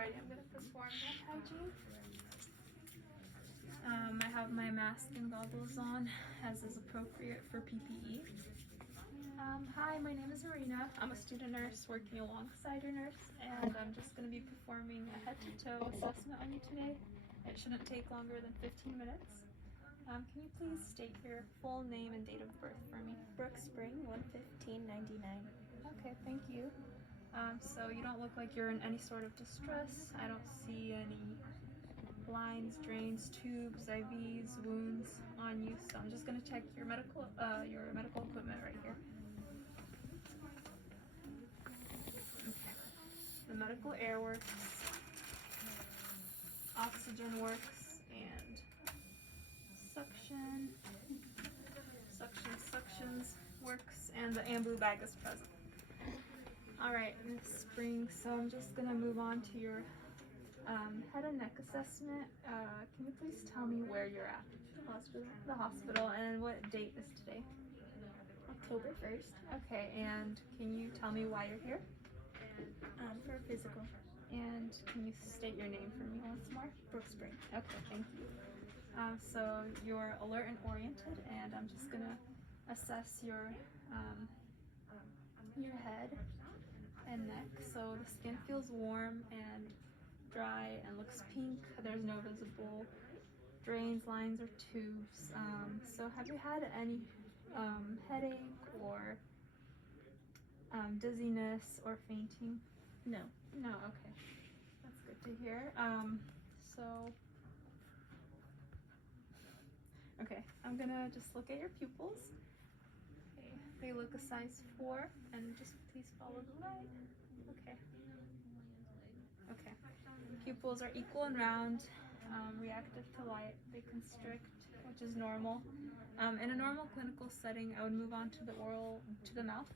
Alright, I'm going to perform hand hygiene. I have my mask and goggles on, as is appropriate for PPE. Hi, my name is Arena. I'm a student nurse working alongside your nurse, and I'm just going to be performing a head-to-toe assessment on you today. It shouldn't take longer than 15 minutes. Can you please state your full name and date of birth for me? Brooke Spring, 11599. Okay, thank you. So you don't look like you're in any sort of distress. I don't see any lines, drains, tubes, IVs, wounds on you. So I'm just going to check your medical equipment right here. Okay. The medical air works, oxygen works, and suctions works, and the ambu bag is present. Alright, Miss Spring, so I'm just going to move on to your head and neck assessment. Can you please tell me where you're at? The hospital, and what date is today? October 1st. Okay, and can you tell me why you're here? For a physical. And can you state your name for me once more? Brooke Spring. Okay, thank you. So you're alert and oriented, and I'm just gonna assess your head and neck. So the skin feels warm and dry and looks pink. There's no visible drains, lines, or tubes. So have you had any headache or dizziness or fainting? No. No, okay. That's good to hear. Okay, I'm gonna just look at your pupils. Okay, they look a size 4, and just please follow the light. Okay. Okay. Pupils are equal and round, reactive to light. They constrict, which is normal. In a normal clinical setting, I would move on to the mouth,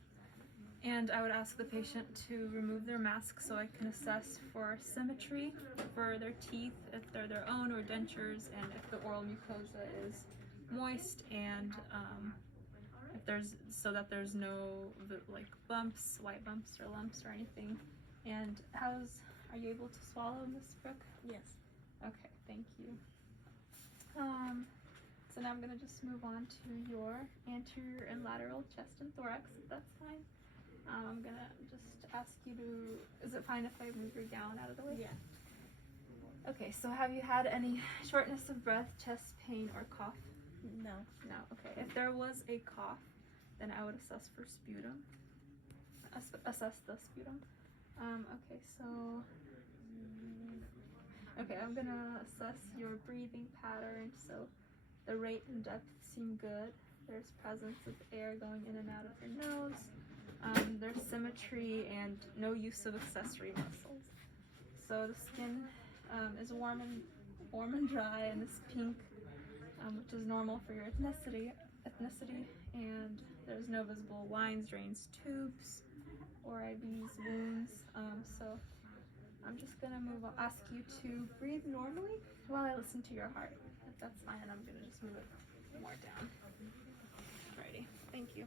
and I would ask the patient to remove their mask so I can assess for symmetry for their teeth, if they're their own, or dentures, and if the oral mucosa is moist, and so that there's no like bumps, white bumps or lumps or anything. And are you able to swallow, Miss Brooke? Yes. Okay, thank you. So now I'm gonna just move on to your anterior and lateral chest and thorax, if that's fine. I'm gonna just ask you to, is it fine if I move your gown out of the way? Yeah. Okay, so have you had any shortness of breath, chest pain, or cough? No. No, okay. If there was a cough, then I would assess for sputum. Assess the sputum. Okay, I'm gonna assess your breathing pattern. So the rate and depth seem good. There's presence of air going in and out of your nose. There's symmetry and no use of accessory muscles. So the skin is warm and dry, and it's pink, which is normal for your ethnicity, and there's no visible lines, drains, tubes, or IVs, wounds. So I'm just gonna ask you to breathe normally while I listen to your heart. If that's fine, I'm gonna just move it more down. Alrighty, thank you.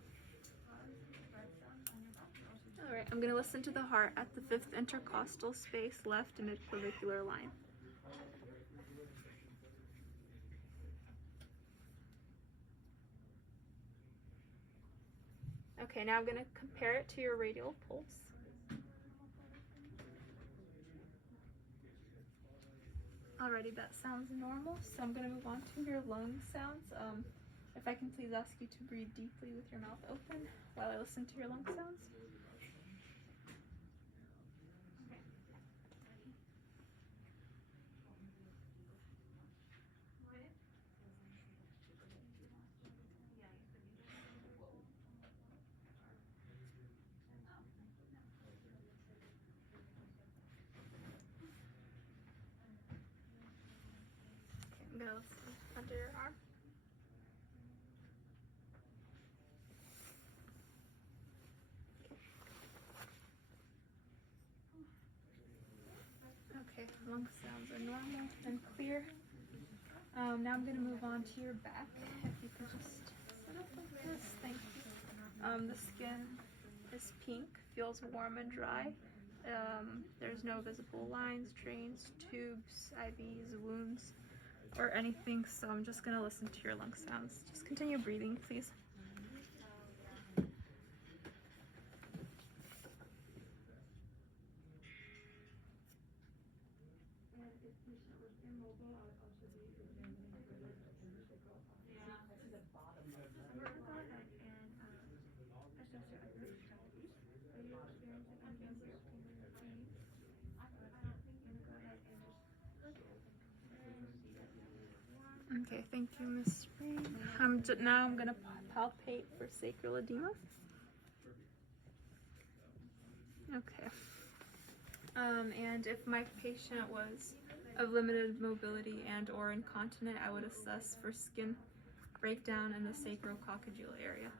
Alright, I'm gonna listen to the heart at the 5th intercostal space, left mid-clavicular line. Okay, now I'm going to compare it to your radial pulse. Alrighty, that sounds normal, so I'm going to move on to your lung sounds. If I can please ask you to breathe deeply with your mouth open while I listen to your lung sounds. I'm going to listen under your arm. Okay, lung sounds are normal and clear. Now I'm going to move on to your back. If you could just sit up like this, thank you. The skin is pink, feels warm and dry, There's no visible lines, drains, tubes, IVs, wounds, or anything, so I'm just gonna listen to your lung sounds. Just continue breathing, please. Okay, thank you, Miss Spring. Now I'm gonna palpate for sacral edema. Okay. And if my patient was of limited mobility and or incontinent, I would assess for skin breakdown in the sacrococcygeal area.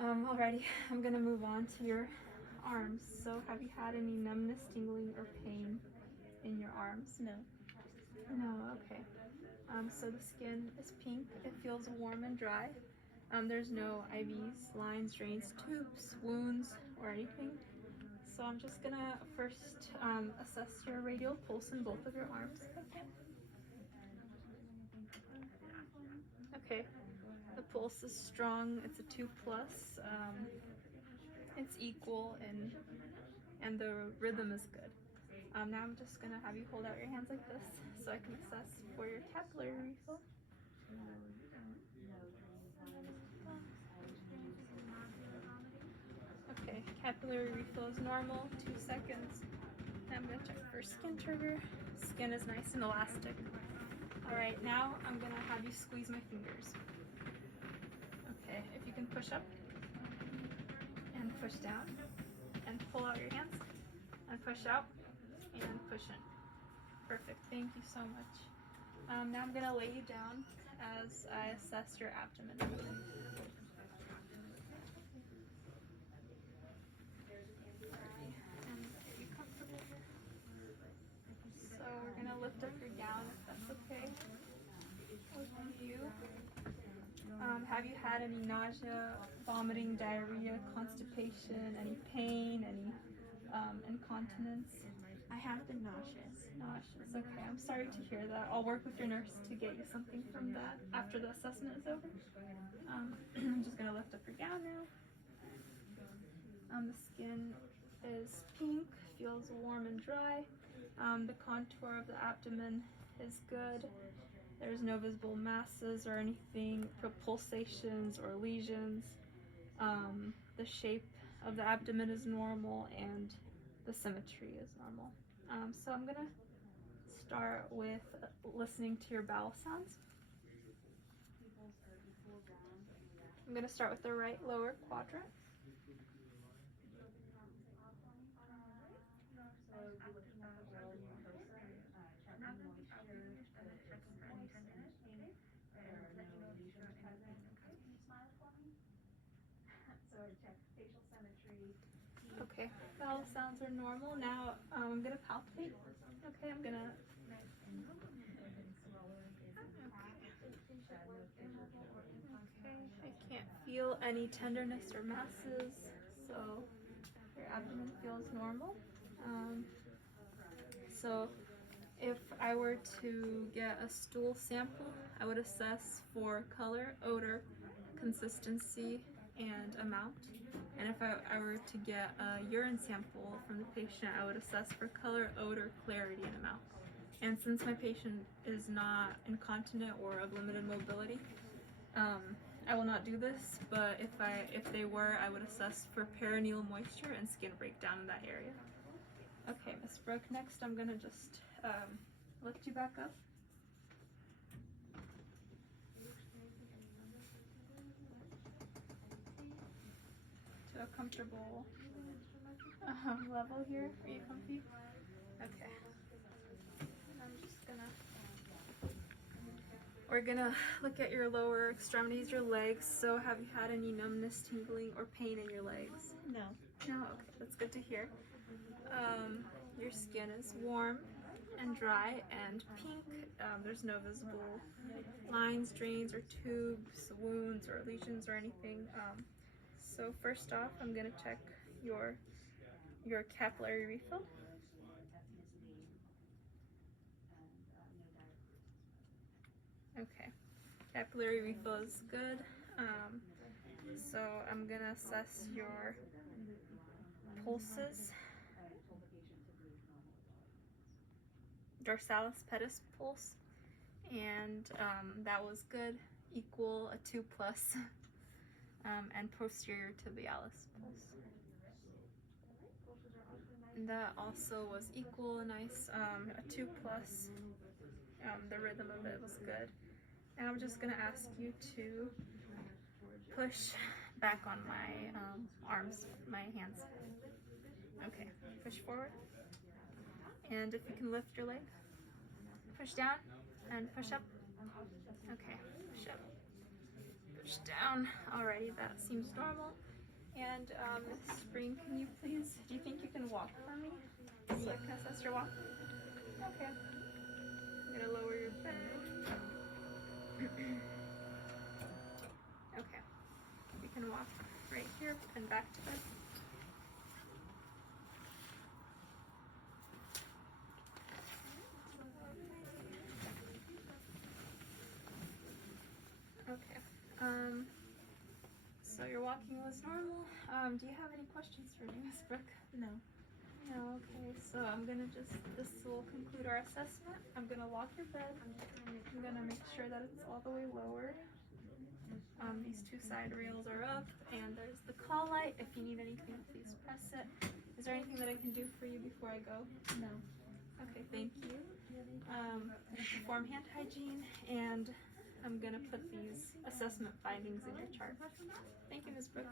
Alrighty, I'm gonna move on to your arms. So have you had any numbness, tingling, or pain in your arms? No. No, okay. So the skin is pink, it feels warm and dry. There's no IVs, lines, drains, tubes, wounds, or anything. So I'm just gonna first assess your radial pulse in both of your arms. Okay. The pulse is strong. It's a 2+. It's equal and the rhythm is good. Now I'm just gonna have you hold out your hands like this so I can assess for your capillary refill. Okay, capillary refill is normal, 2 seconds. Now I'm gonna check for skin trigger. Skin is nice and elastic. Alright, now I'm gonna have you squeeze my fingers. Okay, if you can push up and push down and pull out your hands and push out and push in. Perfect, thank you so much. Now I'm gonna lay you down as I assess your abdomen. And get you comfortable here. So we're gonna lift up your gown if that's okay with you. Have you had any nausea, vomiting, diarrhea, constipation, any pain, any incontinence? I have been nauseous. Nauseous. Okay, I'm sorry to hear that. I'll work with your nurse to get you something from that after the assessment is over. I'm just gonna lift up your gown now. The skin is pink, feels warm and dry. The contour of the abdomen is good. There's no visible masses or anything, pulsations or lesions. The shape of the abdomen is normal and the symmetry is normal. So I'm gonna start with listening to your bowel sounds. I'm gonna start with the right lower quadrant. Okay, bowel sounds are normal. Now I'm gonna palpate. Okay, I'm gonna. Okay, I can't feel any tenderness or masses, so your abdomen feels normal. So if I were to get a stool sample, I would assess for color, odor, consistency, and amount. And if I were to get a urine sample from the patient, I would assess for color, odor, clarity, and amount. And since my patient is not incontinent or of limited mobility, I will not do this, but if they were, I would assess for perineal moisture and skin breakdown in that area. Okay, Miss Brooke, next I'm gonna just lift you back up. To a comfortable level here. Are you comfy? Okay. I'm just we're gonna look at your lower extremities, your legs. So have you had any numbness, tingling, or pain in your legs? No. No? Okay, that's good to hear. Your skin is warm and dry and pink. There's no visible lines, drains, or tubes, wounds, or lesions, or anything. So first off, I'm gonna check your your capillary refill. Okay, capillary refill is good. So I'm gonna assess your pulses. Dorsalis pedis pulse, and that was good, equal a 2+, and posterior tibialis pulse. And that also was equal, a nice, a 2+. The rhythm of it was good. And I'm just gonna ask you to push back on my arms, my hands. Okay, push forward. And if you can lift your leg, push down and push up. Okay, push up, push down. Alrighty, that seems normal. And Miss Spring, can you please, do you think you can walk for me? So I can assess your walk? Okay. I'm gonna lower your back. Okay. You can walk right here and back to bed. Okay. So your walking was normal. Do you have any questions for me, Miss Brooke? No. No, okay. So I'm gonna this will conclude our assessment. I'm gonna lock your bed. I'm gonna make sure that it's all the way lowered. These two side rails are up, and there's the call light. If you need anything, please press it. Is there anything that I can do for you before I go? No. Okay, thank you. Perform hand hygiene, and I'm gonna put these assessment findings in your chart. Thank you, Ms. Brooke.